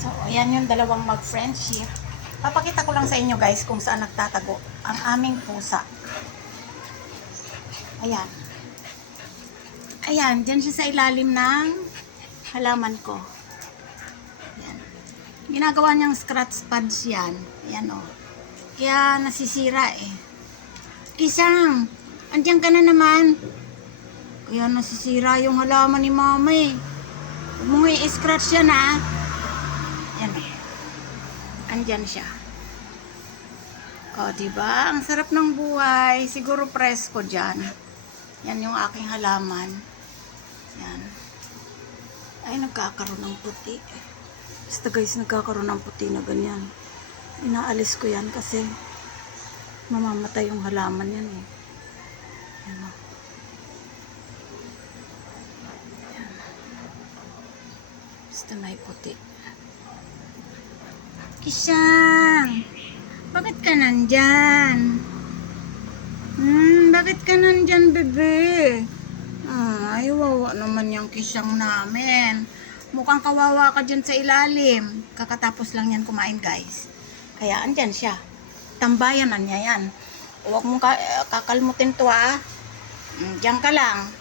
So, ayan yung dalawang mag-friendship. Papakita ko lang sa inyo guys kung saan nagtatago ang aming pusa. Ayan. Ayan, dyan siya sa ilalim ng halaman ko. Ayan. Ginagawa niyang scratch pads yan. Ayan o. Kaya nasisira eh. Kisang, andyan ka na naman. Kaya nasisira yung halaman ni mama eh. Huwag mo i-scratch yan ha. Yan eh. Andyan siya. O, diba? Ang sarap ng buhay. Siguro presko dyan. Yan yung aking halaman. Yan. Ay, nagkakaroon ng puti. Basta guys, nagkakaroon ng puti na ganyan. Inaalis ko yan kasi mamamatay yung halaman yan eh. Yan o. Basta may puti. Kisang! Bakit ka nandyan? Hmm, bakit ka nandyan, bebe? Ay, wawa naman yung kisang namin. Mukhang kawawa ka dyan sa ilalim. Kakatapos lang yan kumain, guys. Kaya andyan siya. Tambayan na niya yan. Huwag mong ka- kakalimutin to, ah. Mm, Diyan ka lang.